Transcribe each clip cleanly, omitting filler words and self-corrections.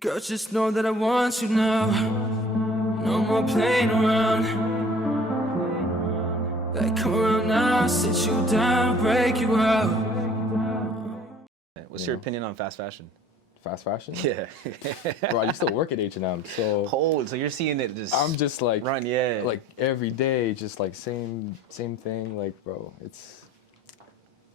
Girl, just know that I want you now. No more playing around. Like, come around now, sit you down, break you out. What's your opinion on fast fashion? Fast fashion? Yeah. Bro, I used to work at H&M, so Oh, so you're seeing it just I'm just like run, yeah. like every day, just like same thing. Like, bro,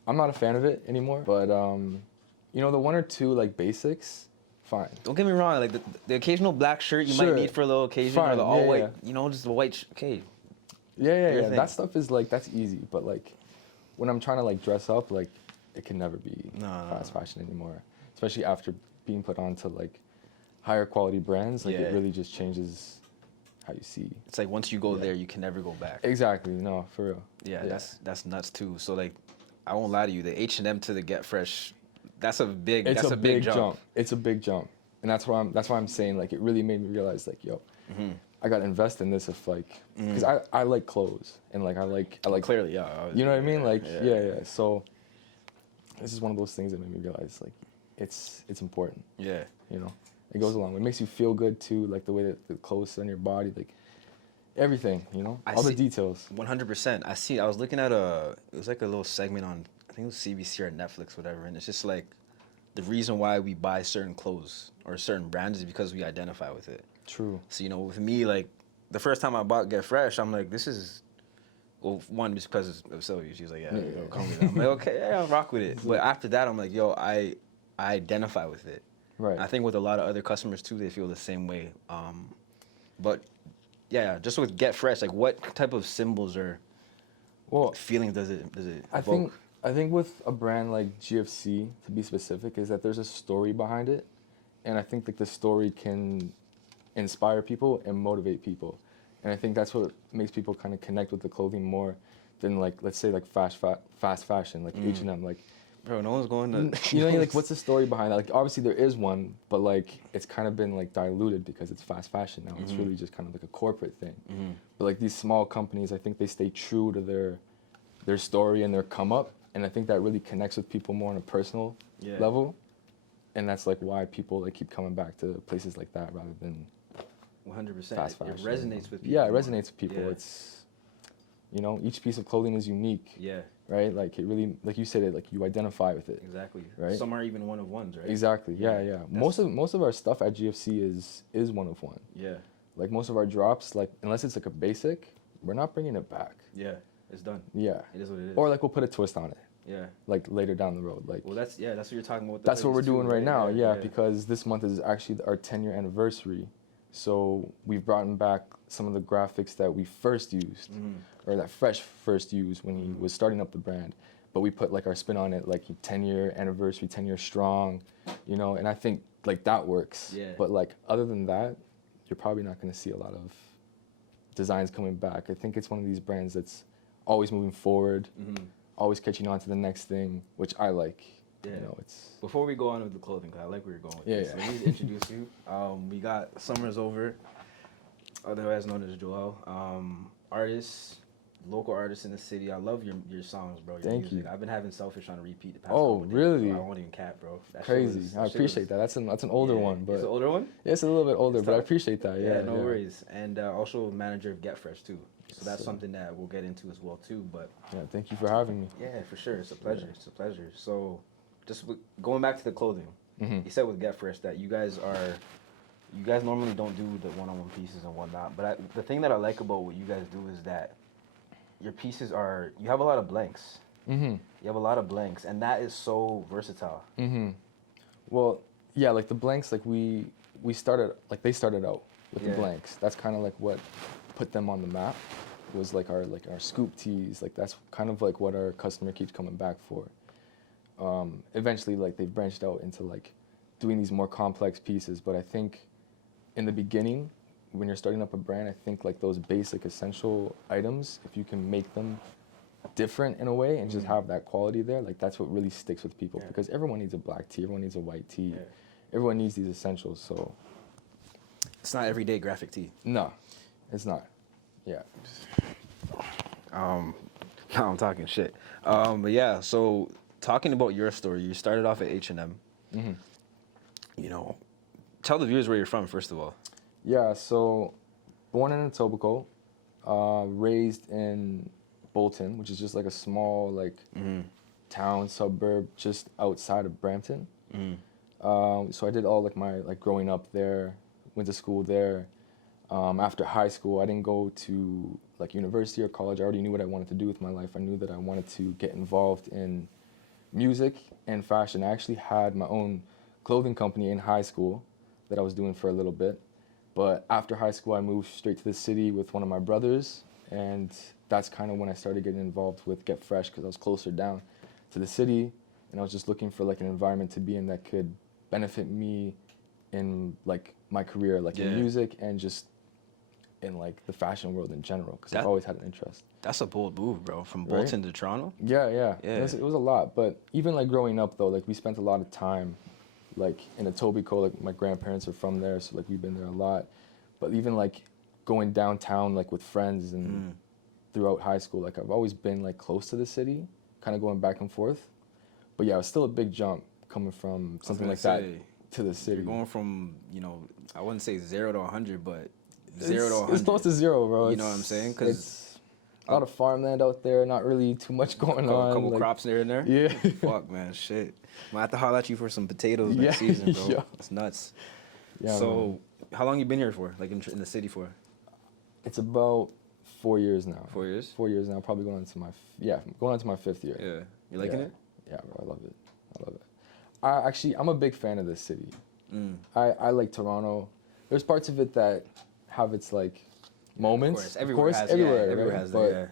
I'm not a fan of it anymore. But you know, the one or two like basics, fine. Don't get me wrong, like the occasional black shirt you Sure. might need for a little occasion, or Fine, the all yeah, white, yeah. you know, just the white. Okay. Yeah. thing. That stuff is like that's easy. But like when I'm trying to like dress up, like it can never be fast fashion anymore. Especially after being put onto like higher quality brands, like it really just changes how you see. It's like once you go there, you can never go back. Exactly, no, for real. Yeah, that's nuts too. So like, I won't lie to you, the H&M to the Get Fresh, that's a big jump. It's a big jump, and that's why I'm saying like it really made me realize like, yo, I gotta invest in this if like, because I like clothes and like I like Clearly, yeah. You know what I mean? Like yeah. So this is one of those things that made me realize like it's important. Yeah. You know, it goes along. It makes you feel good too, like the way that the clothes sit on your body, like everything. You know, all the details. 100%. I was looking at it was like a little segment on, I think it was CBC or Netflix, whatever, and it's just like the reason why we buy certain clothes or certain brands is because we identify with it. True. So, you know, with me, like, the first time I bought Get Fresh, I'm like, this is, well, one, just because of Sylvia. She was like, yeah. Come with it. I'm like, okay, yeah, I'll rock with it. But after that, I'm like, yo, I identify with it. Right. And I think with a lot of other customers, too, they feel the same way. But, yeah, just with Get Fresh, like, what type of symbols or feelings does it evoke? I think with a brand like GFC, to be specific, is that there's a story behind it. And I think like the story can inspire people and motivate people. And I think that's what makes people kind of connect with the clothing more than like, let's say like fast fashion, like H&M. Like, bro, no one's going to... You know, like what's the story behind that? Like obviously there is one, but like it's kind of been like diluted because it's fast fashion now. It's really just kind of like a corporate thing. But like these small companies, I think they stay true to their story and their come up. And I think that really connects with people more on a personal level. And that's like why people like keep coming back to places like that rather than 100%. fast fashion. It resonates with people. Yeah, it resonates with people. Yeah. It's, you know, each piece of clothing is unique. Yeah. Right? Like it really, like you said it, like you identify with it. Exactly. Right? Some are even one of ones, right? Exactly. Yeah. Most of our stuff at GFC is one of one. Yeah. Like most of our drops, like unless it's like a basic, we're not bringing it back. Yeah. It's done. Yeah. It is what it is. Or like we'll put a twist on it. Yeah. Like later down the road. Like well, that's what you're talking about. That's what we're doing right now. Yeah, because this month is actually our 10-year anniversary. So we've brought back some of the graphics that we first used, or that Fresh first used when he was starting up the brand. But we put like our spin on it, like 10-year anniversary, 10 years strong, you know. And I think like that works. Yeah. But like other than that, you're probably not going to see a lot of designs coming back. I think it's one of these brands that's always moving forward. Always catching on to the next thing, which I like. Yeah. You know, it's... Before we go on with the clothing, because I like where you're going with this. So let me introduce you. We got Smrsovr, otherwise known as Joel. Artist, local artist in the city. I love your songs, bro. Your Thank music. you. I've been having Selfish on repeat the past Oh, couple days, really? so I won't even cap, bro. That Crazy. I appreciate that. That's an older one, but it's an older one. Yeah, it's a little bit older, but I appreciate that. Yeah, no worries. And also manager of Get Fresh too. So that's something that we'll get into as well too. But yeah, thank you for having me. Yeah, for sure. It's a pleasure. It's a pleasure. So just going back to the clothing, you said with Get Fresh that you guys normally don't do the one-on-one pieces and whatnot. But the thing that I like about what you guys do is that your pieces you have a lot of blanks. You have a lot of blanks, and that is so versatile. Well, yeah, like the blanks, like they started out with the blanks. That's kind of like what put them on the map, was like our scoop tees. Like that's kind of like what our customer keeps coming back for. Eventually, like they branched out into like doing these more complex pieces. But I think in the beginning, when you're starting up a brand, I think like those basic essential items, if you can make them different in a way and just have that quality there, like that's what really sticks with people. Because everyone needs a black tee, everyone needs a white tee, everyone needs these essentials. So it's not everyday graphic tee. No, it's not. Yeah. Now I'm talking shit. But yeah, so talking about your story, you started off at H&M. You know, tell the viewers where you're from, first of all. Yeah, so born in Etobicoke, raised in Bolton, which is just like a small like town suburb just outside of Brmn. So I did all like my like growing up there, went to school there. After high school, I didn't go to like university or college. I already knew what I wanted to do with my life. I knew that I wanted to get involved in music and fashion. I actually had my own clothing company in high school that I was doing for a little bit. But after high school, I moved straight to the city with one of my brothers, and that's kind of when I started getting involved with Get Fresh, because I was closer down to the city, and I was just looking for like an environment to be in that could benefit me in like my career, like in music and just in like the fashion world in general, because I've always had an interest. That's a bold move, bro. From Bolton to Toronto. Yeah. It was a lot, but even like growing up though, like we spent a lot of time like in Etobicoke, like my grandparents are from there, so like we've been there a lot. But even like going downtown like with friends and throughout high school, like I've always been like close to the city, kind of going back and forth. But yeah, it was still a big jump coming from something like that to the city. You're going from, you know, I wouldn't say 0 to 100, but 0 to 100. It's close to 0, bro. You know what I'm saying? Because a lot of farmland out there, not really too much going on. A couple like, crops here and there? Yeah. Fuck, man, shit. Might have to holler at you for some potatoes next season, bro. Yeah. It's nuts. Yeah, so, how long you been here for? Like in the city for? It's about 4 years now. 4 years? 4 years now. Probably going on to my 5th year. Yeah. You liking it? Yeah, bro. I love it. I'm a big fan of this city. I like Toronto. There's parts of it that have its like moments. Of course, everywhere has that. Yeah.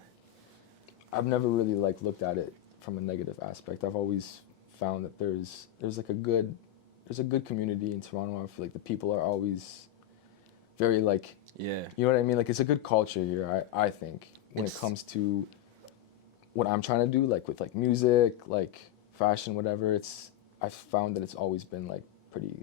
I've never really like looked at it from a negative aspect. I've always found that there's like a good community in Toronto. I feel like the people are always very like, you know what I mean? Like it's a good culture here. I think when it comes to what I'm trying to do, like with like music, like fashion, whatever. I've found that it's always been like pretty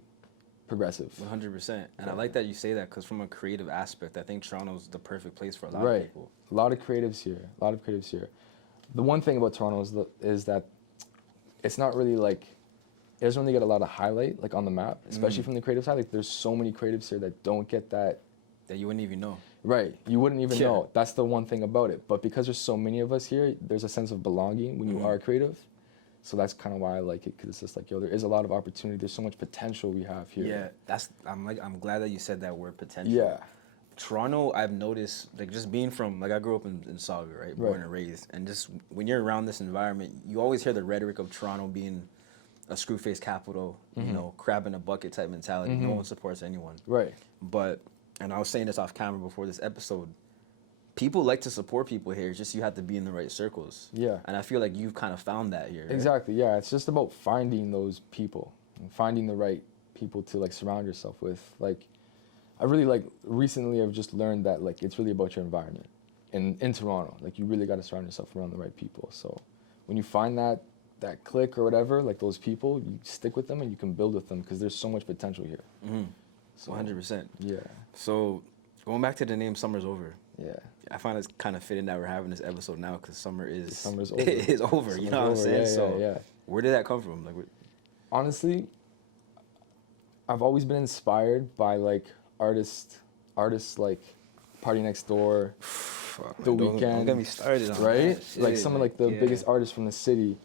progressive. 100%. And I like that you say that, because from a creative aspect, I think Toronto's the perfect place for a lot of people. A lot of creatives here. The one thing about Toronto is that it's not really like, it doesn't really get a lot of highlight like on the map, especially from the creative side. Like there's so many creatives here that don't get that. That you wouldn't even know. Right. You wouldn't even know. That's the one thing about it. But because there's so many of us here, there's a sense of belonging when you are creative. So that's kind of why I like it, because it's just like, there is a lot of opportunity. There's so much potential we have here. Yeah, I'm glad that you said that word, potential. Yeah. Toronto, I've noticed, like just being from, like I grew up in Saga, right? Born and raised. And just when you're around this environment, you always hear the rhetoric of Toronto being a screw-face capital, you know, crab in a bucket type mentality. No one supports anyone. Right. But, and I was saying this off camera before this episode, people like to support people here. It's just you have to be in the right circles. Yeah. And I feel like you've kind of found that here. Right? Exactly. Yeah. It's just about finding those people, and finding the right people to like surround yourself with. Like, I really like recently I've just learned that like it's really about your environment. In Toronto, like you really got to surround yourself around the right people. So when you find that clique or whatever, like those people, you stick with them and you can build with them, because there's so much potential here. So 100%. Yeah. So going back to the name Summer's Over. Yeah. I find it's kind of fitting that we're having this episode now, because summer's over. is over. You know what I'm saying? Yeah. Where did that come from? Like, honestly, I've always been inspired by like artists like Party Next Door, The Weeknd. Don't get me started on right? That shit. Like some of like the biggest artists from the city.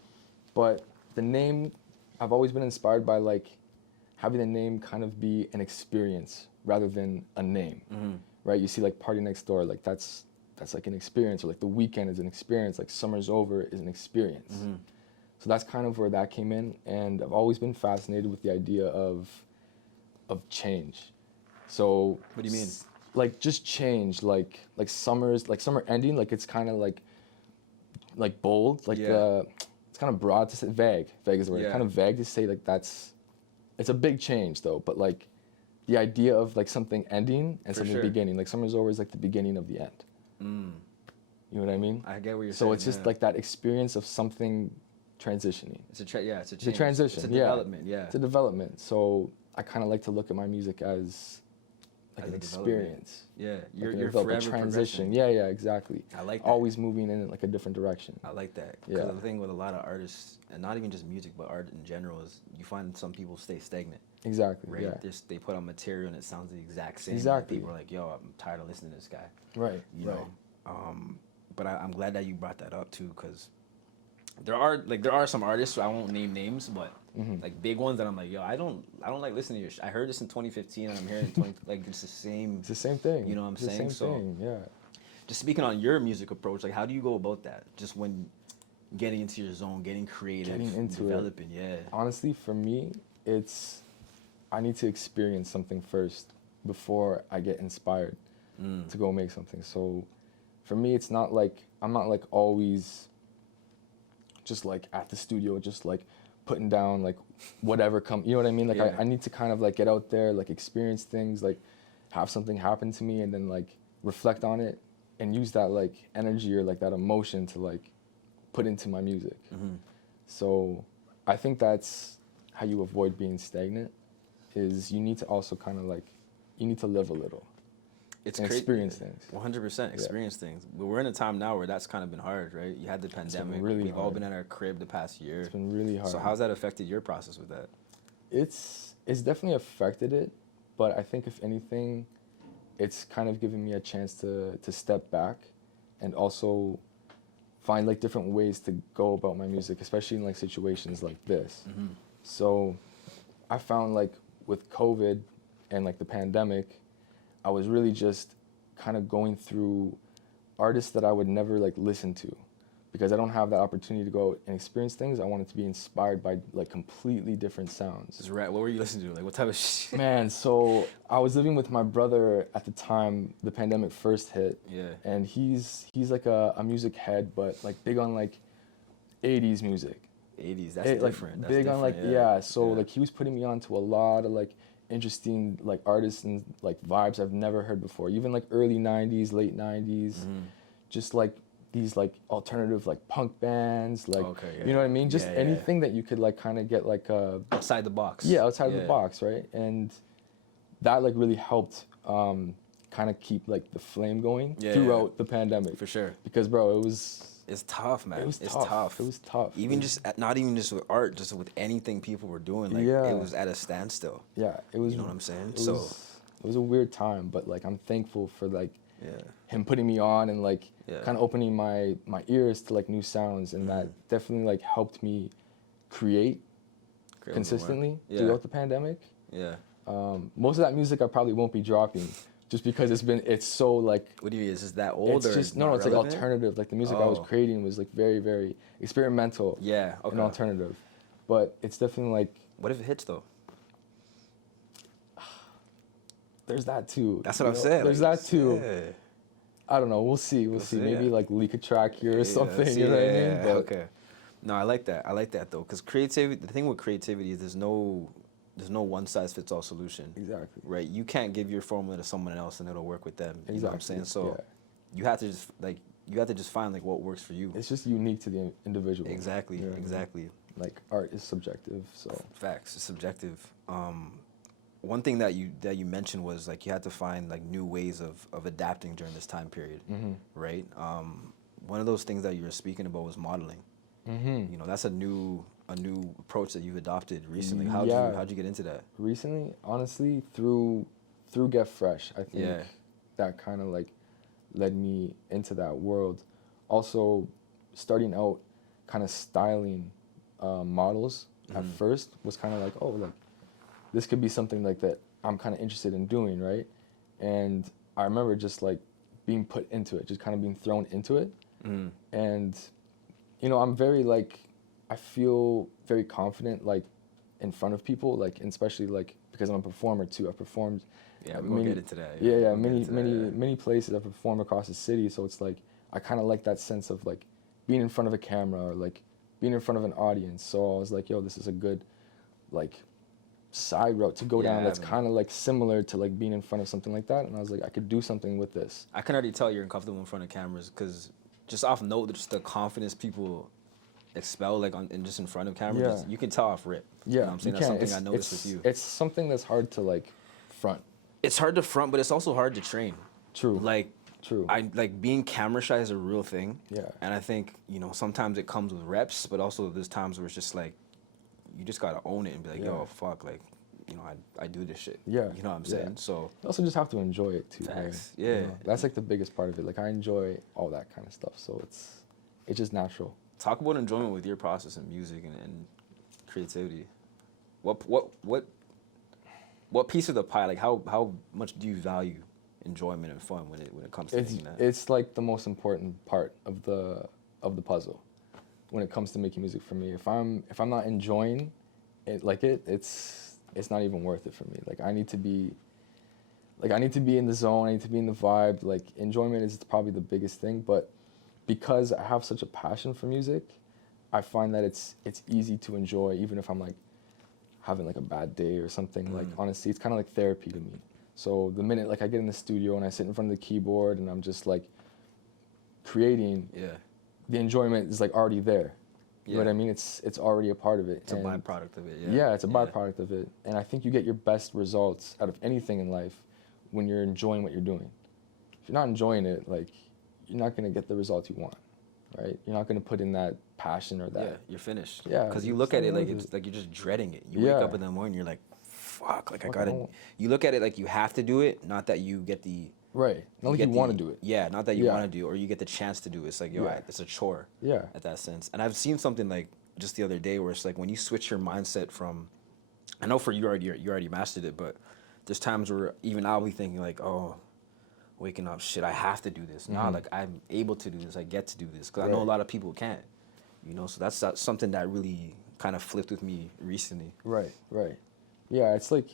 But the name, I've always been inspired by like having the name kind of be an experience rather than a name, right? You see like Party Next Door, like that's like an experience, or like The Weeknd is an experience, like Summer's Over is an experience. So that's kind of where that came in, and I've always been fascinated with the idea of change. So what do you mean? Like just change, like summer ending, like it's kind of like bold, like it's kind of broad to say, vague is the word. Kind of vague to say like it's a big change though, but like the idea of like something ending and something beginning, like Summer's Over is like the beginning of the end. You know what I mean? I get what you're saying. So it's just like that experience of something transitioning. It's a change. It's a transition. It's a development. It's a development. So I kind of like to look at my music as like an experience. Yeah, you're forever transition. Yeah, exactly. I like that. Always moving in like a different direction. I like that. Because the thing with a lot of artists, and not even just music, but art in general, is you find some people stay stagnant. Exactly. right? Yeah. They put on material and it sounds the exact same. Exactly. People are like, yo, I'm tired of listening to this guy. Right. You right. know. But I'm glad that you brought that up too, because there are some artists, I won't name names, but like big ones that I'm like, yo, I don't like listening to your I heard this in 2015 and I'm hearing it in 20 like it's the same. It's the same thing. You know what I'm It's the saying? Same thing. Yeah. Just speaking on your music approach, like how do you go about that? Just when getting into your zone, getting creative, Getting into developing, yeah. Honestly, for me, it's I need to experience something first before I get inspired to go make something. So for me, it's not like I'm not like always just like at the studio, just like putting down like whatever you know what I mean? Like I need to kind of like get out there, like experience things, like have something happen to me and then like reflect on it and use that like energy or like that emotion to like put into my music. So I think that's how you avoid being stagnant is you need to also kind of like, you need to live a little. It's and experience things. 100% experience things. But we're in a time now where that's kind of been hard, right? You had the pandemic. Really We've all hard. been in our crib the past year. It's been really hard. So how's that affected your process with that? It's definitely affected it, but I think if anything, it's kind of given me a chance to step back and also find like different ways to go about my music, especially in like situations like this. So I found like with COVID and like the pandemic, I was really just kind of going through artists that I would never like listen to because I don't have that opportunity to go and experience things. I wanted to be inspired by like completely different sounds. What were you listening to? Like what type of shit? Man, so I was living with my brother at the time the pandemic first hit. Yeah. And he's like a music head, but like big on like 80s music. 80s, that's Like different. That's big on like different, so like he was putting me on to a lot of like interesting like artists and like vibes I've never heard before. Even like early 90s, late 90s. Just like these like alternative like punk bands, like you know what I mean? Just anything that you could like kind of get like outside the box. Yeah, outside the box, right? And that like really helped kind of keep like the flame going throughout the pandemic. For sure. Because bro, it's tough, man. It's tough. tough. It was tough. Even not even just with art, just with anything people were doing, like it was at a standstill. Yeah, it was. You know what I'm saying? It was a weird time, but like I'm thankful for like him putting me on and like kind of opening my ears to like new sounds, and that definitely like helped me create consistently throughout the pandemic. Yeah. Most of that music I probably won't be dropping. Just because it's so like. What do you mean? Is that old it's just no, it's like alternative. Like the music I was creating was like very, very experimental. Yeah, okay. And alternative, but it's definitely like. What if it hits though? There's that too. That's what I'm saying. There's that too. I don't know. We'll see. We'll see. Maybe like leak a track here or something. You know what I mean? But, okay. No, I like that. I like that though, because creativity. The thing with creativity is there's no one size fits all solution. Exactly. Right. You can't give your formula to someone else and it'll work with them. Exactly. You know what I'm saying? So you have to just find like what works for you. It's just unique to the individual. Exactly. You know exactly. I mean? Like art is subjective, so. Facts. It's subjective. One thing that you mentioned was like you had to find like new ways of adapting during this time period, right? One of those things that you were speaking about was modeling. You know, that's a new approach that you've adopted recently. How'd you get into that? Recently, honestly, through Get Fresh, I think that kind of like led me into that world. Also, starting out, kind of styling models at first was kind of like, oh, like this could be something like that I'm kind of interested in doing, right? And I remember just like being put into it, just kind of being thrown into it, and you know, I'm very like. I feel very confident, like, in front of people, like, and especially, like, because I'm a performer, too. I've performed... Yeah, we're going to get into that. Many places. I've performed across the city, so it's, like, I kind of like that sense of, like, being in front of a camera or, like, being in front of an audience. So I was like, yo, this is a good, like, side route to go down that's kind of, like, similar to, like, being in front of something like that. And I was like, I could do something with this. I can already tell you're uncomfortable in front of cameras because just off note, just the confidence people... expel like and just in front of camera, you can tell off rip. You know what I'm saying? That's something I noticed with you. It's something that's hard to like front. It's hard to front, but it's also hard to train. True. Like True. I like being camera shy is a real thing. Yeah. And I think, you know, sometimes it comes with reps, but also there's times where it's just like you just gotta own it and be like, yo, fuck, like you know, I do this shit. Yeah. You know what I'm saying? So You also just have to enjoy it too. facts. Right? Yeah. You know, that's like the biggest part of it. Like I enjoy all that kind of stuff, so it's just natural. Talk about enjoyment with your process in music and creativity. What piece of the pie? Like how much do you value enjoyment and fun when it comes to making that? It's like the most important part of the puzzle when it comes to making music for me. If I'm not enjoying it, it's not even worth it for me. Like I need to be in the zone. I need to be in the vibe. Like enjoyment is probably the biggest thing, but because I have such a passion for music, I find that it's easy to enjoy even if I'm like having like a bad day or something. Like honestly, it's kind of like therapy to me. So the minute like I get in the studio and I sit in front of the keyboard and I'm just like creating, the enjoyment is like already there. You know what I mean? It's already a part of it. It's a byproduct of it. Yeah, it's a byproduct of it. And I think you get your best results out of anything in life when you're enjoying what you're doing. If you're not enjoying it, like you're not gonna get the results you want, right? You're not gonna put in that passion or that. Yeah, you're finished. Yeah, because you it's look at not it like worth it's it. like you're just dreading it. You wake Yeah. up in the morning, you're like, fuck, like I Fuck, gotta. don't- You look at it like you have to do it, not that you get the. Right. Not like get you want to do it. Yeah, not that you Yeah. want to do, or you get the chance to do it. It's like Yeah. it's a chore. Yeah. At that sense, and I've seen something like just the other day where it's like when you switch your mindset from, I know for you already mastered it, but there's times where even I'll be thinking like, oh, waking up, shit, I have to do this. Nah, like I'm able to do this. I get to do this because I know a Right. lot of people can't. You know, so that's something that really kind of flipped with me recently. Right. Yeah, it's like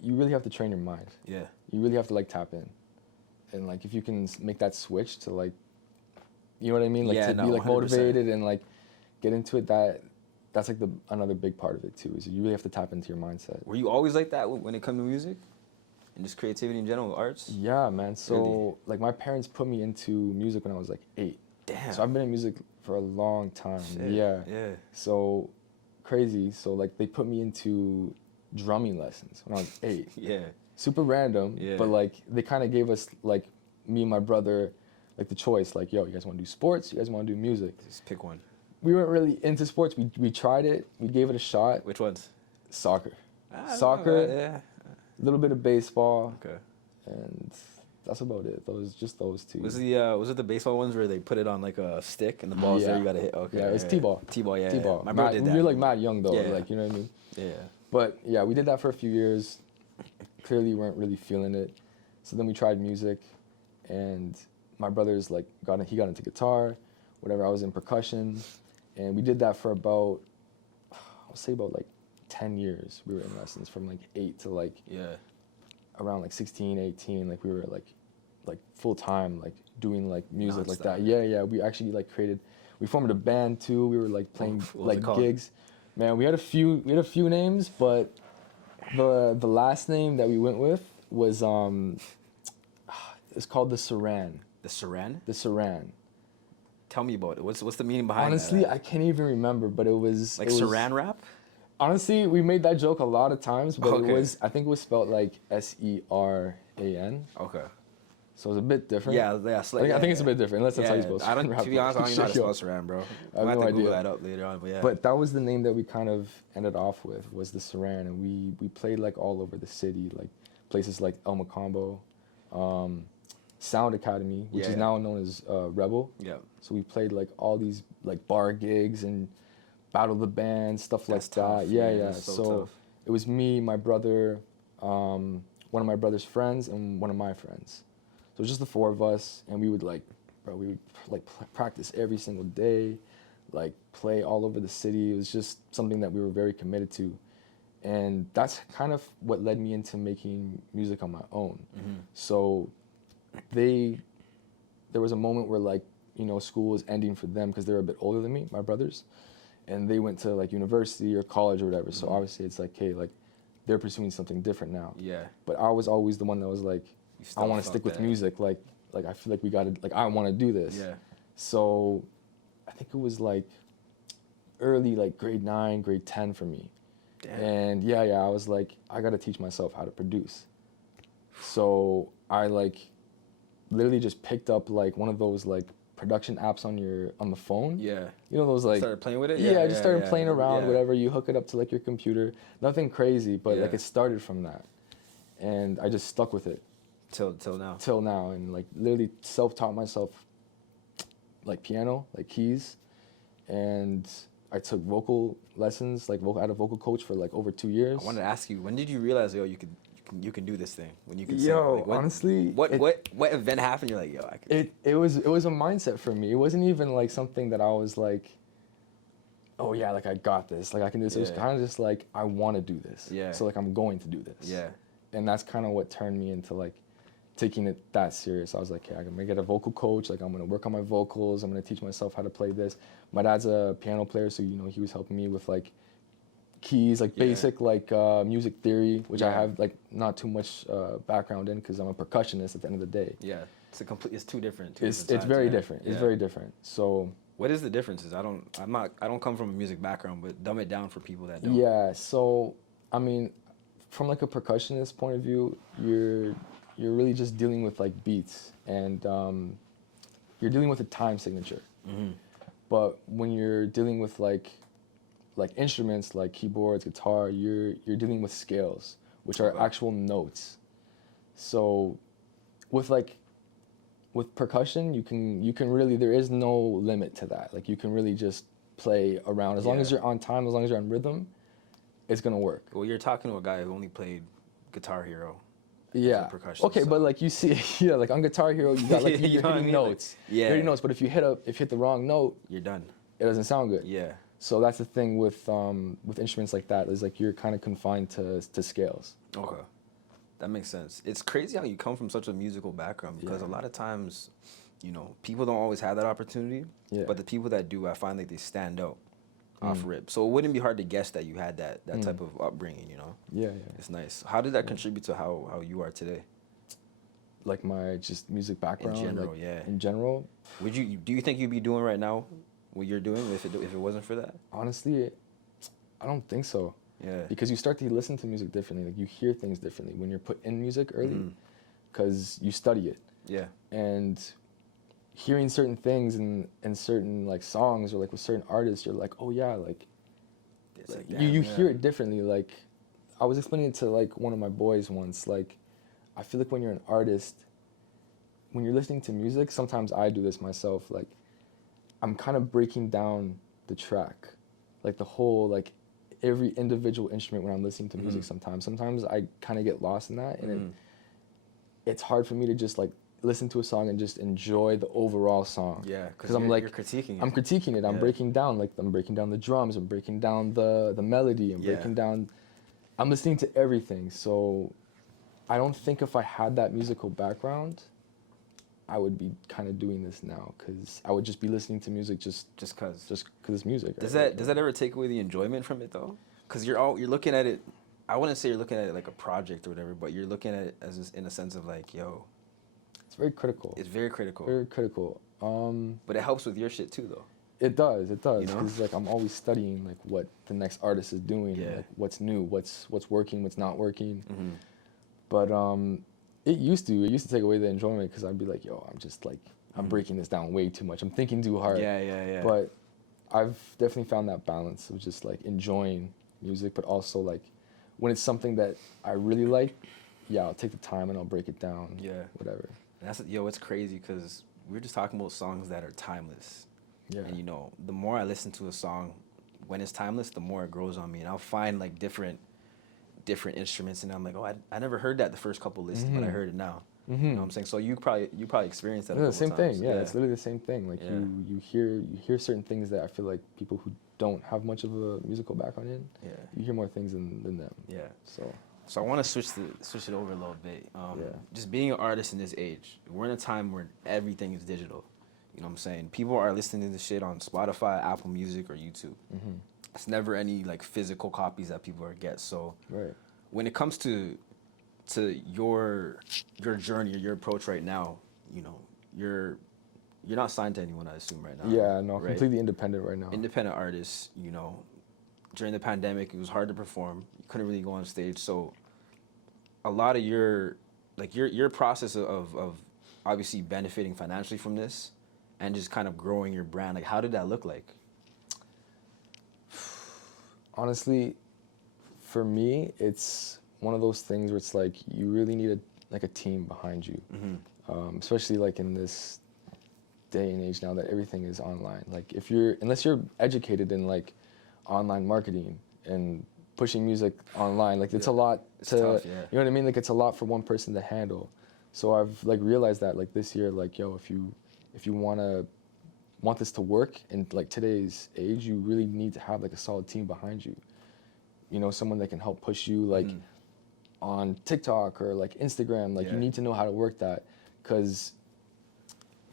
you really have to train your mind. Yeah. You really have to like tap in, and like if you can make that switch to like, you know what I mean, like Yeah, to no, be like 100%. motivated and like get into it. That's like another big part of it too. Is you really have to tap into your mindset. Were you always like that when it comes to music, and just creativity in general, arts? Yeah, man. So Really? like my parents put me into music when I was like 8. Damn. So I've been in music for a long time. Shit. Yeah. Yeah. So crazy. So like they put me into drumming lessons when I was 8. Yeah. Super random, Yeah. but like they kind of gave us like me and my brother like the choice, like, yo, you guys want to do sports? You guys want to do music? Just pick one. We weren't really into sports. We tried it. We gave it a shot. Which ones? Soccer. Ah, Soccer, Yeah. a little bit of baseball, Okay. and that's about it. Those two. Was it the baseball ones where they put it on like a stick and the ball's there, Yeah. you gotta hit? Okay. Yeah, it's T-ball. T-ball, yeah. T-ball. Yeah. My brother did that. You're like mad young though, Yeah. like, you know what I mean? Yeah. But yeah, we did that for a few years. Clearly weren't really feeling it. So then we tried music, and my brother's like he got into guitar, whatever. I was in percussion, and we did that for about, I'll say about like 10 years. We were in lessons from like 8 to like Yeah. around like 16, 18. Like we were like full time, like doing like music like that. Nonstop. Yeah. We actually like we formed a band too. We were like playing What was like it called? gigs. Man, we had a few names, but the last name that we went with was it's called the Saran. The Saran? The Saran. Tell me about it. What's the meaning behind Honestly, that? I can't even remember, but it was Like it was, Saran wrap? Honestly, we made that joke a lot of times, but Okay. I think it was spelled like SERAN. Okay. So it's a bit different. Yeah. I think it's a bit different, unless that's how you're supposed I don't. rap To be honest, I don't even know how to Yo, spell Saran, bro. I We'll have have no to Google idea. that up later on. But yeah. But that was the name that we kind of ended off with, was the Saran, and we played like all over the city, like places like Convo, Sound Academy, which is Yeah. now known as Rebel. Yeah. So we played like all these like bar gigs and battle the band, stuff That's like tough. that. Yeah, Yeah. that's so So tough. it was me, my brother, one of my brother's friends, and one of my friends. So it was just the 4 of us, and we would practice every single day, like play all over the city. It was just something that we were very committed to. And that's kind of what led me into making music on my own. Mm-hmm. So there was a moment where like, you know, school was ending for them because they were a bit older than me, my brothers, and they went to like university or college or whatever. So obviously it's like, hey, like they're pursuing something different now. Yeah. But I was always the one that was like, You still I want to felt stick with that. music. Like I feel like we got to, like, I want to do this. Yeah. So I think it was like early, like grade 9, grade 10 for me. Damn. And yeah, I was like, I got to teach myself how to produce. So I like literally just picked up like one of those like production apps on the phone. Yeah. You know those like Started playing with it? Yeah, I just started yeah. playing around, Yeah. whatever. You hook it up to like your computer. Nothing crazy, but like Yeah. it started from that. And I just stuck with it Till now. till now, and like literally self-taught myself like piano, like keys, and I took vocal lessons, like I had a vocal coach for like over 2 years. I wanted to ask you, when did you realize, yo, you can do this thing? When you can Yo, sing? Like, honestly, what event happened? You're like, yo, I can. it was a mindset for me. It wasn't even like something that I was like, oh yeah, like I got this, like I can do this. It was Yeah. kind of just like I want to do this. Yeah. So like I'm going to do this. Yeah. And that's kind of what turned me into like taking it that serious. I was like, yeah, I'm gonna get a vocal coach. Like I'm gonna work on my vocals. I'm gonna teach myself how to play this. My dad's a piano player, so you know he was helping me with like keys, like Yeah. basic like music theory, which I Yeah. have like not too much background in because I'm a percussionist at the end of the day. Yeah. It's two different. It's sides, very right? different. It's Yeah. very different. So What is the differences? I don't come from a music background, but dumb it down for people that don't. yeah, so I mean, from like a percussionist point of view, you're really just dealing with like beats and you're dealing with a time signature. Mm-hmm. But when you're dealing with like instruments like keyboards, guitar, you're dealing with scales, which are Okay. actual notes. So with percussion, you can really, there is no limit to that. Like you can really just play around as long as Yeah. you're on time, as long as you're on rhythm, it's gonna work. Well, you're talking to a guy who only played Guitar Hero. Yeah. percussion, Okay, so- but like you see, yeah, like on Guitar Hero, you got like You you're know what I hitting mean? Like, notes. yeah. You're hitting notes, but if you hit the wrong note, You're done. it doesn't sound good. Yeah. So that's the thing with instruments like that, is like you're kind of confined to scales. Okay. That makes sense. It's crazy how you come from such a musical background because Yeah. a lot of times, you know, people don't always have that opportunity. Yeah. But the people that do, I find like they stand out off rip. So it wouldn't be hard to guess that you had that type of upbringing, you know? Yeah, yeah. It's nice. How did that contribute to how you are today? Like my just music background. general, like, yeah. In general, Do you think you'd be doing right now what you're doing if it wasn't for that? honestly, I don't think so. Yeah. Because you start to listen to music differently. Like you hear things differently when you're put in music early, Mhm. because you study it. Yeah. And hearing certain things in certain like songs or like with certain artists, you're like, oh yeah, like It's like, you damn, hear yeah. it differently. Like I was explaining it to like one of my boys once. Like I feel like when you're an artist, when you're listening to music, sometimes I do this myself. Like I'm kind of breaking down the track, like the whole like every individual instrument when I'm listening to music. Sometimes I kind of get lost in that, and it's hard for me to just like listen to a song and just enjoy the overall song. Yeah, because I'm like you're critiquing it. I'm critiquing it. I'm Yeah. breaking down the drums. I'm breaking down the melody. I'm Yeah. breaking down. I'm listening to everything. So I don't think if I had that musical background, I would be kind of doing this now, because I would just be listening to music just cause. because it's music. Does right? that ever take away the enjoyment from it though? Because you're looking at it. I wouldn't say you're looking at it like a project or whatever, but you're looking at it as in a sense of like, yo, It's very critical. it's very critical. Very critical. But it helps with your shit too, though. It does, You know? because like I'm always studying like what the next artist is doing, Yeah. like what's new, what's working, what's not working. Mm-hmm. But it used to take away the enjoyment, because I'd be like, yo, I'm just like I'm breaking this down way too much. I'm thinking too hard. Yeah. But I've definitely found that balance of just like enjoying music, but also like when it's something that I really like, yeah, I'll take the time and I'll break it down. Yeah. Whatever. It's crazy because we're just talking about songs that are timeless. Yeah. And you know, the more I listen to a song when it's timeless, the more it grows on me, and I'll find like different instruments, and I'm like, oh, I never heard that the first couple listens, but I heard it now. You know what I'm saying? So you probably experienced that. Yeah, a the couple same times. thing. Yeah, it's literally the same thing. Like Yeah. you hear certain things that I feel like people who don't have much of a musical background in, Yeah. you hear more things than them. Yeah. So So I want to switch it over a little bit. Yeah. Just being an artist in this age, we're in a time where everything is digital. You know what I'm saying? People are listening to this shit on Spotify, Apple Music, or YouTube. It's never any like physical copies that people are get. So right. when it comes to your journey or your approach right now, you know, you're not signed to anyone, I assume, right now. Yeah, no, right? completely independent right now. Independent artists, you know, during the pandemic, it was hard to perform. You couldn't really go on stage. So a lot of your process of obviously benefiting financially from this and just kind of growing your brand? Like, how did that look like? Honestly, for me, it's one of those things where it's like you really need a team behind you, especially like in this day and age now that everything is online. Like unless you're educated in like online marketing and pushing music online, like it's a lot to, tough, you know what I mean? Like it's a lot for one person to handle. So I've like realized that like this year, like, yo, if you want this to work in like today's age, you really need to have like a solid team behind you. You know, someone that can help push you like on TikTok or like Instagram. Like you need to know how to work that, because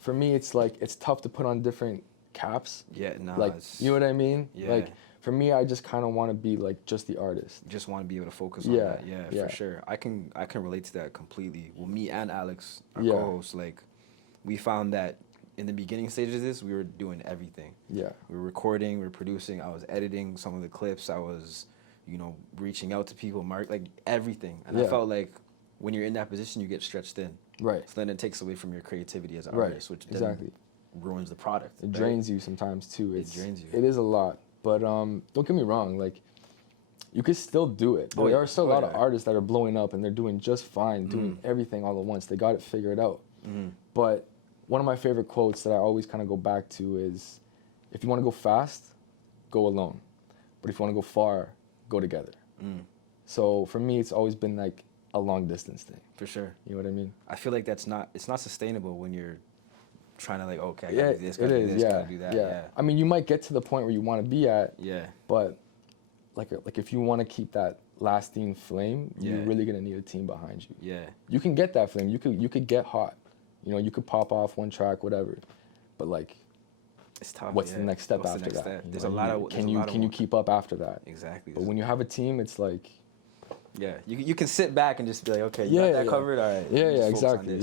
for me it's like it's tough to put on different caps. Yeah, no, like you know what I mean? Yeah. Like for me, I just kind of want to be like just the artist. Just want to be able to focus on that. Yeah, for sure. I can relate to that completely. Well, me and Alex, our co-host, like we found that in the beginning stages of this, we were doing everything. Yeah. We were recording, we were producing, I was editing some of the clips, I was, you know, reaching out to people, like everything. And I felt like when you're in that position, you get stretched thin. Right. So then it takes away from your creativity as an artist, which then ruins the product. It drains you sometimes too. It drains you. It is a lot. But don't get me wrong, like you could still do it. There are still a lot of artists that are blowing up and they're doing just fine, doing everything all at once. They got it figured out. But one of my favorite quotes that I always kind of go back to is, if you want to go fast, go alone. But if you want to go far, go together. So for me, it's always been like a long distance thing. For sure. You know what I mean? I feel like it's not sustainable when you're trying to like, okay, I gotta do this, gotta do this, gotta do that. Yeah. I mean, you might get to the point where you want to be at. Yeah. But like if you want to keep that lasting flame, you're really gonna need a team behind you. Yeah. You can get that flame. You could get hot. You know, you could pop off one track, whatever. But like, it's tough. What's the next step after that? There's a lot of. Can you keep up after that? Exactly. But when you have a team, it's like. Yeah, you can sit back and just be like, okay, you got that covered, all right. Yeah, exactly.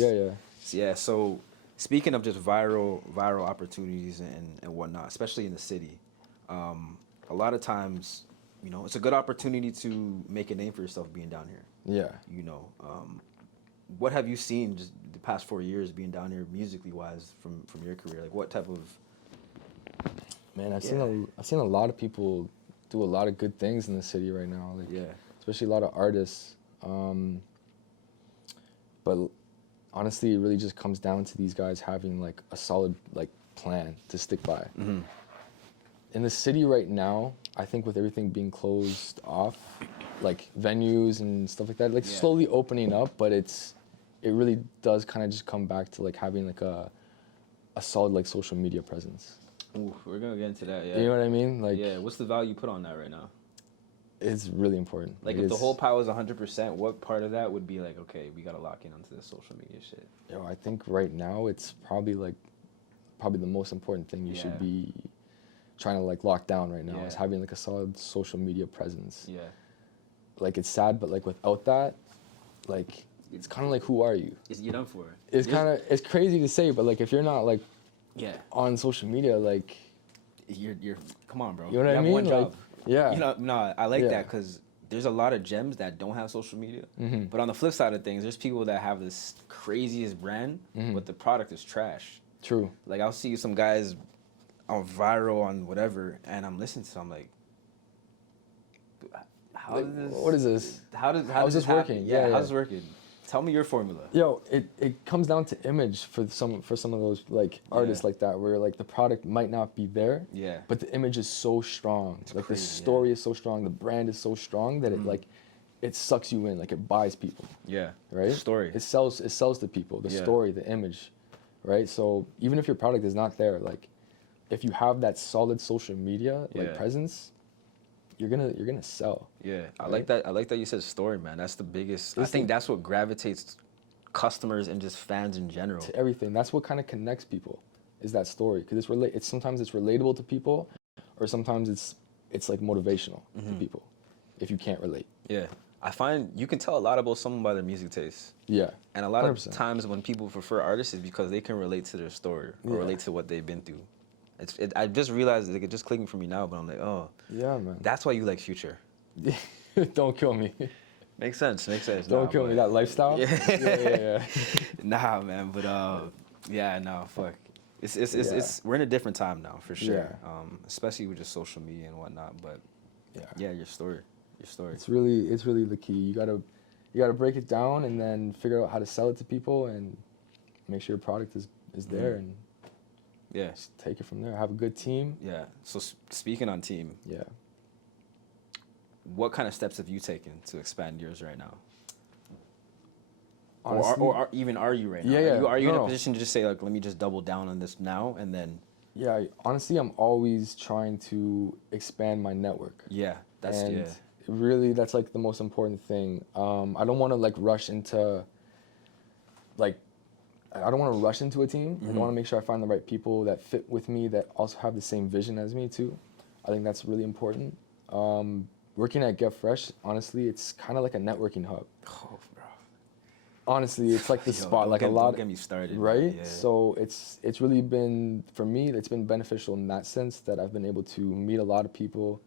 Yeah. So speaking of just viral opportunities and whatnot, especially in the city, a lot of times, you know, it's a good opportunity to make a name for yourself being down here. Yeah. You know, what have you seen just the past 4 years being down here musically wise from your career? Like what type of? Man, I've seen a lot of people do a lot of good things in the city right now. Like, especially a lot of artists. But honestly, it really just comes down to these guys having like a solid like plan to stick by. In the city right now, I think with everything being closed off, like venues and stuff like that, like slowly opening up, but it really does kind of just come back to like having like a solid like social media presence. Ooh, we're gonna get into that. Yeah. You know what I mean? Like, what's the value you put on that right now? It's really important. Like, if the whole pie was 100%, what part of that would be like, okay, we gotta lock in onto this social media shit? Yo, I think right now it's probably the most important thing you should be trying to like lock down right now is having like a solid social media presence. Yeah. Like, it's sad, but like without that, like it's kind of like, who are you? You're done for. It's crazy to say, but like if you're not like on social media, like you're come on, bro. You know what I mean? One job. Like, yeah. You know, no, I like that because there's a lot of gems that don't have social media. But on the flip side of things, there's people that have this craziest brand, but the product is trash. True. Like, I'll see some guys on viral on whatever, and I'm listening to them like, what is this? How's this working? Yeah, how's this working? Tell me your formula. Yo, it comes down to image for some of those like artists like that, where like the product might not be there, but the image is so strong. It's like crazy, the story is so strong, the brand is so strong that it sucks you in, like it buys people. Yeah. Right? Story. It sells to people, the story, the image. Right? So even if your product is not there, like if you have that solid social media like presence, you're gonna sell. Yeah, right? I like that you said story, man. That's the biggest. I think that's what gravitates customers and just fans in general to everything. That's what kind of connects people, is that story, because it's sometimes it's relatable to people, or sometimes it's like motivational to people if you can't relate. Yeah, I find you can tell a lot about someone by their music taste. Yeah, and a lot 100%. Of times when people prefer artists is because they can relate to their story or relate to what they've been through. I just realized like, it's just clicking for me now, but I'm like, oh, yeah, man. That's why you like Future. Don't kill me. Makes sense. Don't kill me. That lifestyle. Yeah. Nah, man. But fuck. It's we're in a different time now for sure. Yeah. Especially with just social media and whatnot. But yeah, your story. It's really the key. You gotta break it down and then figure out how to sell it to people and make sure your product is there and just take it from there. Have a good team. Yeah. So speaking on team, what kind of steps have you taken to expand yours right now? Honestly, or even are you right now? Yeah. Are you in a position to just say like, let me just double down on this now and then? Yeah. Honestly, I'm always trying to expand my network. Yeah. Really, that's like the most important thing. I don't want to like rush into like. I don't want to rush into a team. I want to make sure I find the right people that fit with me that also have the same vision as me too. I think that's really important. Working at Get Fresh, honestly, it's kind of like a networking hub. Oh, bro. Honestly, it's like the spot, like a lot. Don't get me started, right? Yeah. So it's really been, for me, it's been beneficial in that sense that I've been able to meet a lot of people,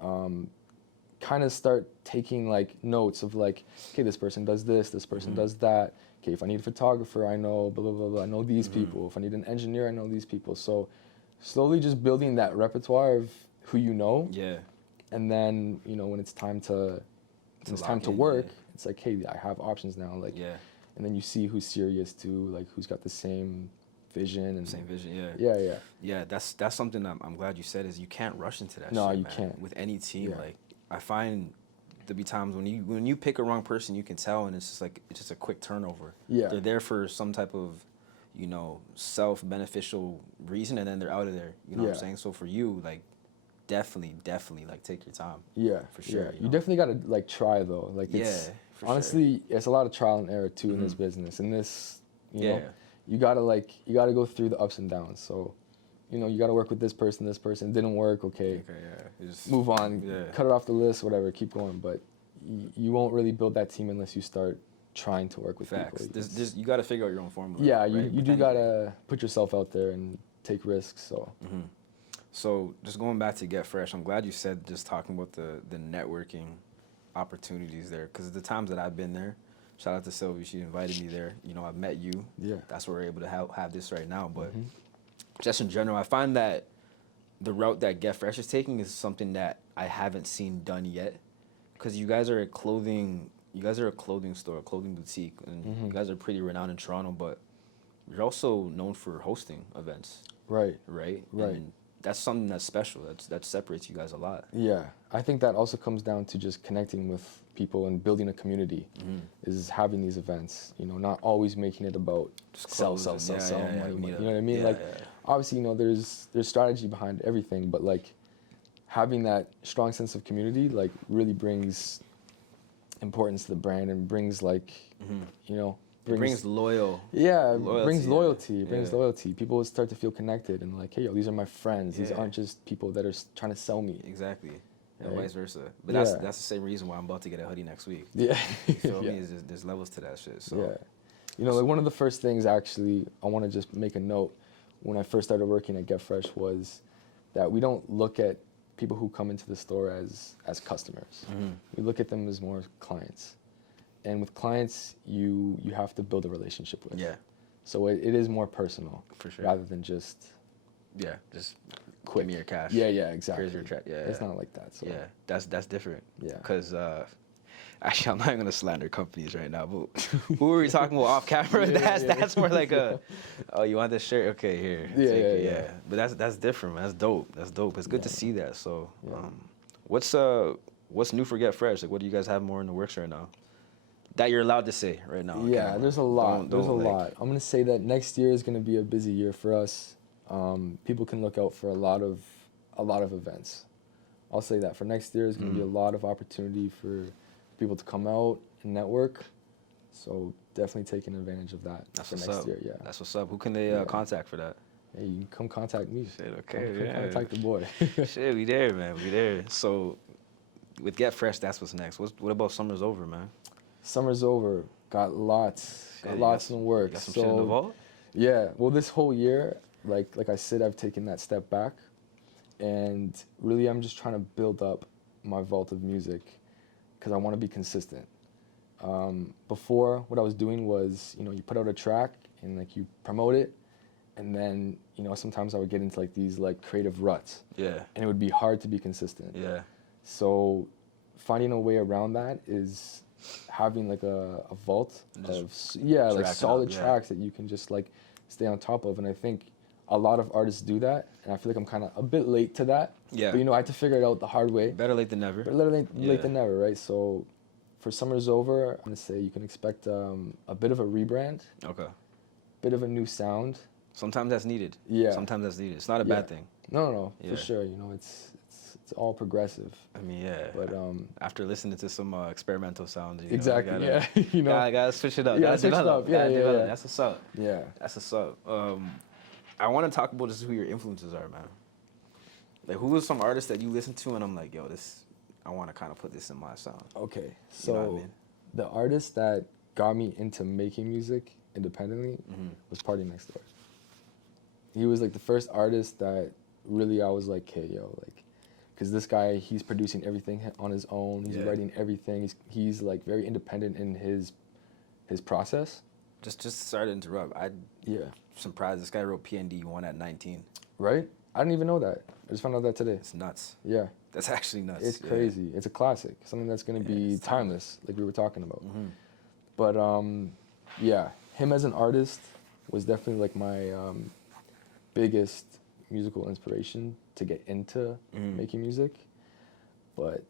kind of start taking like notes of like, okay, this person does this person does that. Okay, if I need a photographer, I know blah, blah, blah, blah. I know these people. If I need an engineer, I know these people. So slowly just building that repertoire of who you know. Yeah. And then, you know, when it's time to work, it's like, hey, I have options now. Like, and then you see who's serious too, like who's got the same vision. Yeah, that's something I'm glad you said is you can't rush into that. No, shit, you man. can't. With any team, like I find there'll be times when you pick a wrong person, you can tell, and it's just a quick turnover. Yeah, they're there for some type of, you know, self-beneficial reason, and then they're out of there. You know what I'm saying? So for you, like, definitely, like take your time. Yeah, for sure. Yeah. You definitely gotta like try though. Like, it's honestly, it's a lot of trial and error too in this business. In this, you know, you gotta go through the ups and downs. So, you know, you gotta work with this person. It didn't work. Okay, just move on. Cut it off the list. Whatever. Keep going. But you won't really build that team unless you start trying to work with people. You gotta figure out your own formula. Yeah, you do gotta put yourself out there and take risks. So. So just going back to Get Fresh, I'm glad you said just talking about the networking opportunities there, because the times that I've been there, shout out to Sylvie, she invited me there. You know, I've met you. Yeah. That's why we're able to have this right now. But just in general, I find that the route that Get Fresh is taking is something that I haven't seen done yet, because you guys are a clothing store, a clothing boutique, and you guys are pretty renowned in Toronto, but you're also known for hosting events. Right. And that's something that's special. That separates you guys a lot. Yeah, I think that also comes down to just connecting with people and building a community. Is having these events. You know, not always making it about just sell money. You know what I mean? Obviously, you know, there's strategy behind everything, but like having that strong sense of community like really brings importance to the brand and brings like you know. Brings loyalty. Brings loyalty. People will start to feel connected and like, hey, yo, these are my friends. These aren't just people that are trying to sell me. Exactly. And vice versa. But that's the same reason why I'm about to get a hoodie next week. Yeah. You feel me? There's levels to that shit. So. Yeah. You know, like one of the first things actually, I want to just make a note when I first started working at Get Fresh was that we don't look at people who come into the store as customers. We look at them as more clients. And with clients, you have to build a relationship with. Yeah. So it is more personal. For sure. Rather than just. Yeah, just quick. Give me your cash. Yeah, exactly. Here's your check. Yeah. It's not like that. So. Yeah, that's different. Yeah. Because actually, I'm not even gonna slander companies right now. But who were we talking about off camera? That's more like oh, you want this shirt? Okay, here. Yeah. But that's different, man. That's dope. It's good to see that. So, what's new for Get Fresh? Like, what do you guys have more in the works right now? That you're allowed to say right now. Yeah, there's a lot. There's a lot. I'm gonna say that next year is gonna be a busy year for us. People can look out for a lot of events. I'll say that for next year is gonna be a lot of opportunity for people to come out and network. So definitely taking advantage of that. That's what's up. Year. Yeah. That's what's up. Who can they contact for that? Hey, you can come contact me. Shit, okay. Come contact the boy. Shit, we there, man. We there. So with Get Fresh, that's what's next. What about Smrsovr, man? Summer's over. Got lots in the works. Got some shit in the vault? Yeah. Well, this whole year, like I said, I've taken that step back, and really, I'm just trying to build up my vault of music, because I want to be consistent. Before, what I was doing was, you know, you put out a track and like you promote it, and then sometimes I would get into like these like creative ruts, Yeah. and it would be hard to be consistent. Yeah. So finding a way around that is having like a vault of like solid tracks that you can just like stay on top of. And I think a lot of artists do that, and I feel like I'm kind of a bit late to that. Yeah. But I had to figure it out the hard way. Better late than never. Better late than never, right? So for Smrsovr, I'm gonna say you can expect a bit of a rebrand. Okay. Bit of a new sound. Sometimes that's needed. Yeah. Sometimes that's needed. It's not a bad thing. No, for sure. It's all progressive. I mean, yeah. But after listening to some experimental sounds, exactly. Gotta switch it up. Yeah, switch it up. Yeah. That's what's up. Yeah. That's what's up. I want to talk about just who your influences are, man. Like, who are some artists that you listen to, and I'm like, yo, I want to kind of put this in my sound. Okay, so You know what I mean? the artist that got me into making music independently was Party Next Door. He was like the first artist that really I was like, hey, yo, like, because this guy, he's producing everything on his own. He's writing everything. He's like very independent in his process. Just sorry to interrupt. I'm surprised this guy wrote PND 1 at 19. Right? I didn't even know that. I just found out that today. It's nuts. Yeah. That's actually nuts. It's crazy. It's a classic. Something that's going to be timeless, like we were talking about. But him as an artist was definitely like my biggest musical inspiration to get into making music. But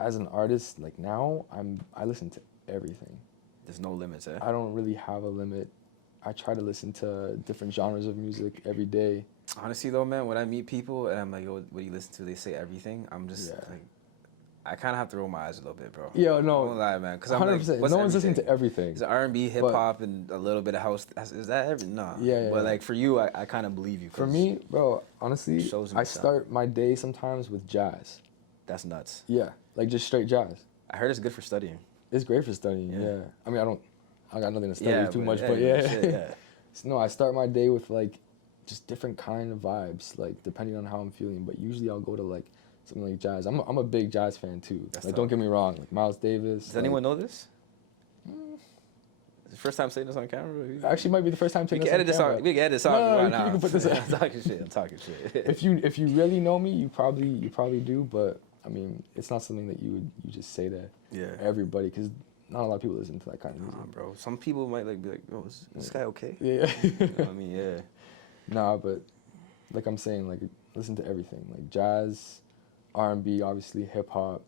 as an artist, like now, I listen to everything. There's no limits, eh? I don't really have a limit. I try to listen to different genres of music every day. Honestly, though, man, when I meet people and I'm like, yo, what do you listen to? They say everything. I'm just like, I kind of have to roll my eyes a little bit, bro. Yeah, no. I won't lie, man. Because 100%. I'm like, no one's listening to everything. It's R&B, hip hop, and a little bit of house. Is that everything? No. Yeah. But like for you, I kind of believe you. For me, bro, honestly, I start my day sometimes with jazz. That's nuts. Yeah, like just straight jazz. I heard it's good for studying. It's great for studying. Yeah. I mean, I got nothing to study too much, but So, no, I start my day with like just different kind of vibes, like depending on how I'm feeling. But usually I'll go to like something like jazz. I'm a big jazz fan too. Like, don't get me wrong, like Miles Davis. Does anyone know this? It's the first time saying this on camera? Actually, might be the first time saying this on camera. We can edit this out right now. You can put this I'm talking shit. If you really know me, you probably do. But I mean, it's not something that you just say to everybody, because not a lot of people listen to that kind of music. Bro. Some people might be like, "Oh, is this guy okay?" Yeah. You know what I mean, yeah. Nah, but like I'm saying, like listen to everything, like jazz, R&B, obviously hip hop.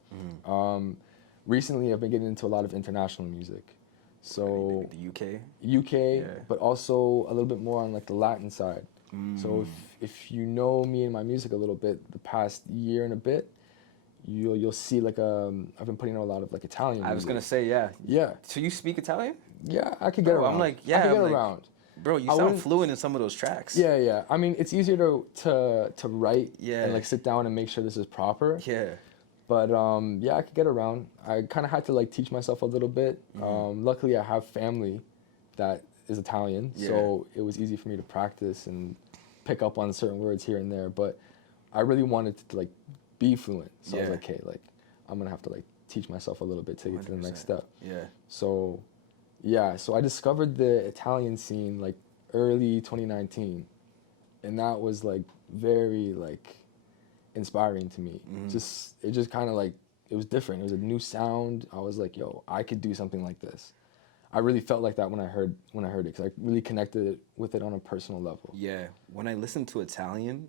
Recently, I've been getting into a lot of international music, so the UK, but also a little bit more on like the Latin side. So if you know me and my music a little bit, the past year and a bit, you'll see like I've been putting out a lot of like Italian music. I was gonna say yeah. So you speak Italian? Yeah, I could get around. I'm like I could get around. Bro, you sound fluent in some of those tracks. Yeah. I mean, it's easier to write and like sit down and make sure this is proper. Yeah. But I could get around. I kind of had to like teach myself a little bit. Luckily, I have family that is Italian, so it was easy for me to practice and pick up on certain words here and there. But I really wanted to like be fluent, so I was like, okay, like I'm gonna have to like teach myself a little bit to get to the next step. Yeah. So I discovered the Italian scene like early 2019, and that was like very like inspiring to me. It just kind of like, it was different. It was a new sound. I was like, yo, I could do something like this. I really felt like that when I heard it, because I really connected with it on a personal level. Yeah, when I listen to Italian,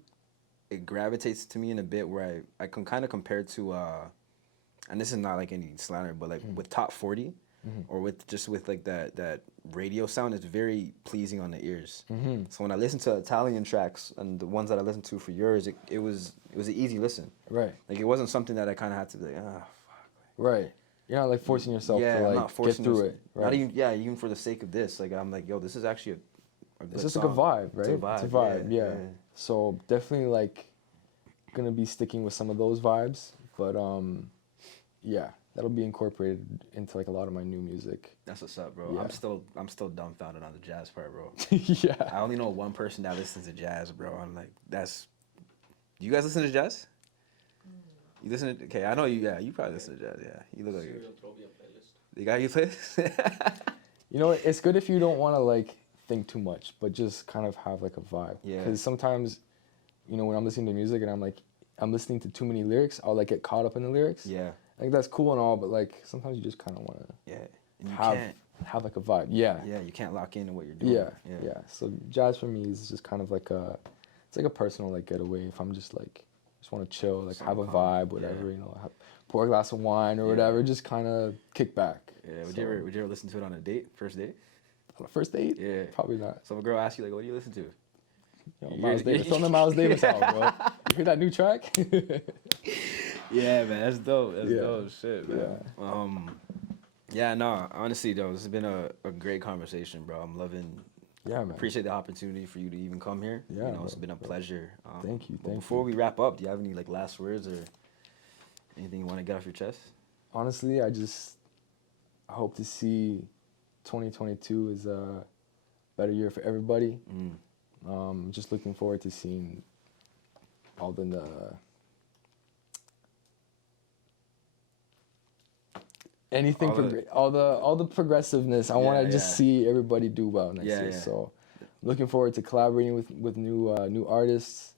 it gravitates to me in a bit where I can kind of compare to, and this is not like any slander, but like with Top 40, or with like that radio sound, it's very pleasing on the ears. So when I listen to Italian tracks and the ones that I listened to for years, it was an easy listen. Right. Like it wasn't something that I kind of had to be like, fuck. Right. You're not like forcing yourself to like get through it. Right? Not even for the sake of this. Like I'm like, yo, this is actually a good it's just song. like a vibe, right? It's a vibe, yeah. So definitely like gonna be sticking with some of those vibes, but that'll be incorporated into like a lot of my new music. That's what's up, bro. Yeah. I'm still dumbfounded on the jazz part, bro. Yeah. I only know one person that listens to jazz, bro. I'm like, do you guys listen to jazz? You listen to, okay, I know you, you probably listen to jazz, You look like you. You got your playlist? You know, it's good if you don't want to like think too much, but just kind of have like a vibe. Yeah. Because sometimes, you know, when I'm listening to music and I'm listening to too many lyrics, I'll like get caught up in the lyrics. Yeah. I think that's cool and all, but like sometimes you just kind of want to Yeah. And you have can't. have like a vibe. Yeah. Yeah, you can't lock into what you're doing. Yeah. So jazz for me is just kind of like it's like a personal like getaway. If I'm just want to chill, like have a vibe, whatever, you know, pour a glass of wine or whatever, just kind of kick back. Yeah. Would you ever listen to it on a date, first date? On a first date? Yeah. Probably not. So if a girl asks you like, what do you listen to? Yo, Miles Davis. Throw the Miles Davis out, bro. You hear that new track? Yeah, man, that's dope. That's dope shit, man. Yeah. Yeah, no, honestly though, this has been a great conversation, bro. I'm loving. Yeah, man. Appreciate the opportunity for you to even come here. Yeah, you know, it's bro, been a pleasure. Thank you. But before we wrap up, do you have any like last words or anything you want to get off your chest? Honestly, I hope to see 2022 is a better year for everybody. Just looking forward to seeing all the all the progressiveness. I want to just see everybody do well next year. So looking forward to collaborating with new artists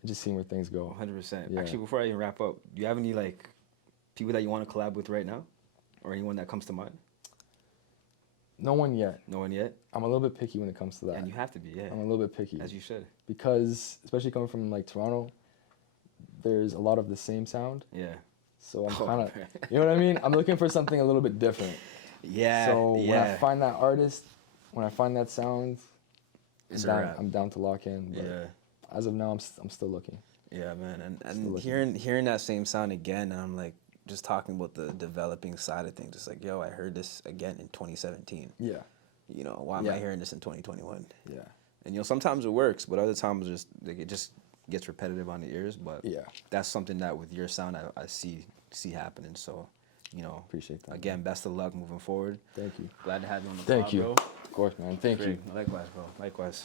and just seeing where things go. 100%. Yeah. Actually, before I even wrap up, do you have any like people that you want to collab with right now, or anyone that comes to mind? No one yet. No one yet? I'm a little bit picky when it comes to that. And you have to be, yeah. I'm a little bit picky. As you should. Because, especially coming from like Toronto, there's a lot of the same sound. Yeah. So I'm kind of, you know what I mean? I'm looking for something a little bit different. Yeah. So when I find that artist, when I find that sound, I'm down to lock in. But as of now, I'm still looking. Yeah, man. And hearing that same sound again, and I'm like, just talking about the developing side of things. It's like, yo, I heard this again in 2017. Yeah. You know, why am I hearing this in 2021? Yeah. And, you know, sometimes it works, but other times it just gets repetitive on the ears. But that's something that with your sound, I see happening. So, you know, appreciate that. Again, best of luck moving forward. Thank you. Glad to have you on the pod, bro. Of course, man. Thank you. Likewise, bro. Likewise.